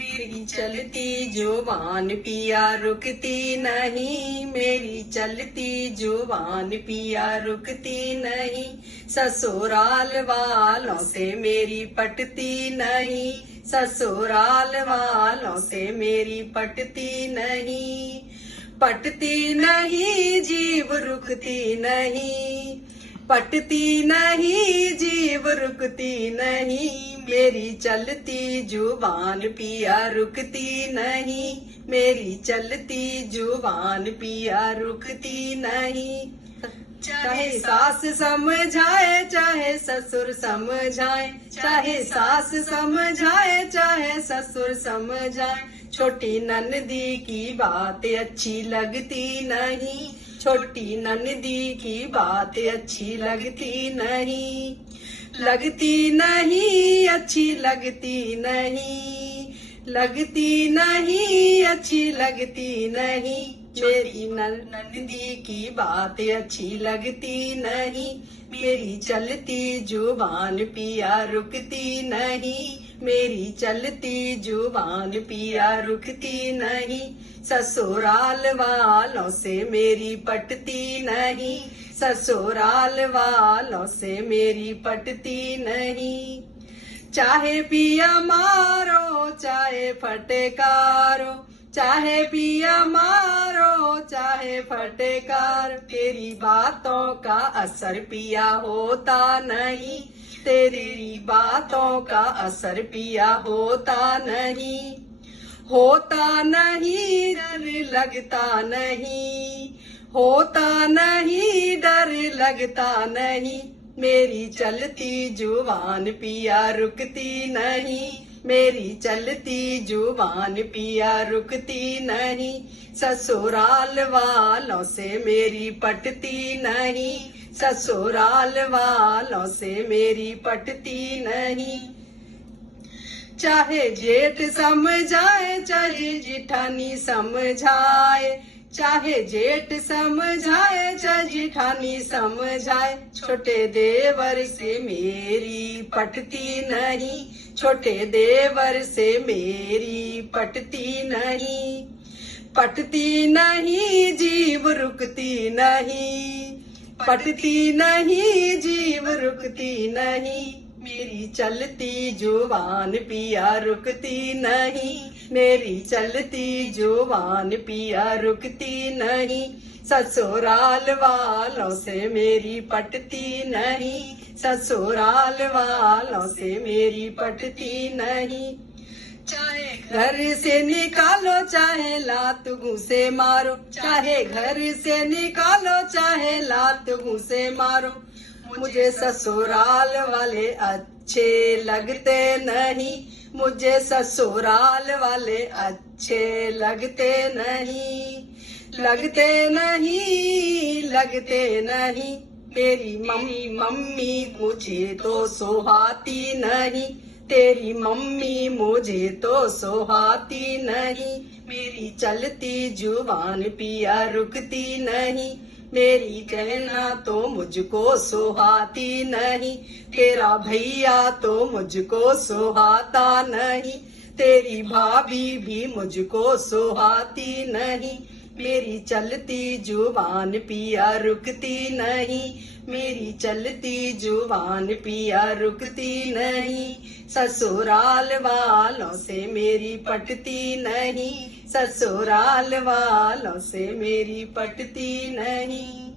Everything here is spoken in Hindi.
मेरी चलती जुबान पिया रुकती नहीं, मेरी चलती जुबान पिया रुकती नहीं। ससुराल वालों से मेरी पटती नहीं, ससुराल वालों से मेरी पटती नहीं। पटती नहीं जीव रुकती नहीं, पटती नहीं जीव रुकती नहीं। मेरी चलती जुबान पिया रुकती नहीं, मेरी चलती जुबान पिया रुकती नहीं। चाहे सास समझाए चाहे ससुर समझाए, चाहे सास समझाए चाहे ससुर समझाए। छोटी ननदी की बात अच्छी लगती नहीं, छोटी ननदी की बात अच्छी लगती नहीं। लगती नहीं अच्छी लगती नहीं, लगती नहीं अच्छी लगती नहीं। मेरी ननदी की बात अच्छी लगती नहीं, मेरी चलती जुबान पिया रुकती नहीं, मेरी चलती जुबान पिया रुकती नहीं। ससुराल वालों से मेरी पटती नहीं, ससुराल वालों से मेरी पटती नहीं। चाहे पिया मारो चाहे फटकारो, चाहे पिया मारो चाहे फटकार। तेरी बातों का असर पिया होता नहीं, तेरी बातों का असर पिया होता नहीं। होता नहीं डर लगता नहीं, होता नहीं डर लगता नहीं। मेरी चलती जुबान पिया रुकती नहीं, मेरी चलती जुबान पिया रुकती नहीं। ससुराल वालों से मेरी पटती नहीं, ससुराल वालों से मेरी पटती नहीं। चाहे जेठ समझाए चाहे जिठानी समझाए, चाहे जेठ समझाए चाहे जिठानी समझाए। छोटे देवर से मेरी पटती नहीं, छोटे देवर से मेरी पटती नहीं। पटती नहीं जीव रुकती नहीं, पटती नहीं जीव रुकती नहीं। मेरी चलती जुबान पिया रुकती नहीं, मेरी चलती जुबान पिया रुकती नहीं। ससुराल वालों से मेरी पटती नहीं, ससुराल वालों से मेरी पटती नहीं। चाहे घर से निकालो चाहे लात घूसे मारो, चाहे घर से निकालो चाहे लात घूसे मारो। मुझे ससुराल वाले अच्छे लगते नहीं, मुझे ससुराल वाले अच्छे लगते नहीं, लगते नहीं, लगते नहीं। तेरी मम्मी मुझे तो सुहाती नहीं, तेरी मम्मी मुझे तो सुहाती नहीं। मेरी चलती जुबान पिया रुकती नहीं, मेरी कहना तो मुझको सुहाती नहीं। तेरा भैया तो मुझको सुहाता नहीं, तेरी भाभी भी मुझको सुहाती नहीं। मेरी चलती जुबान पिया रुकती नहीं, मेरी चलती जुबान पिया रुकती नहीं। ससुराल वालों से मेरी पटती नहीं, ससुराल वालों से मेरी पटती नहीं।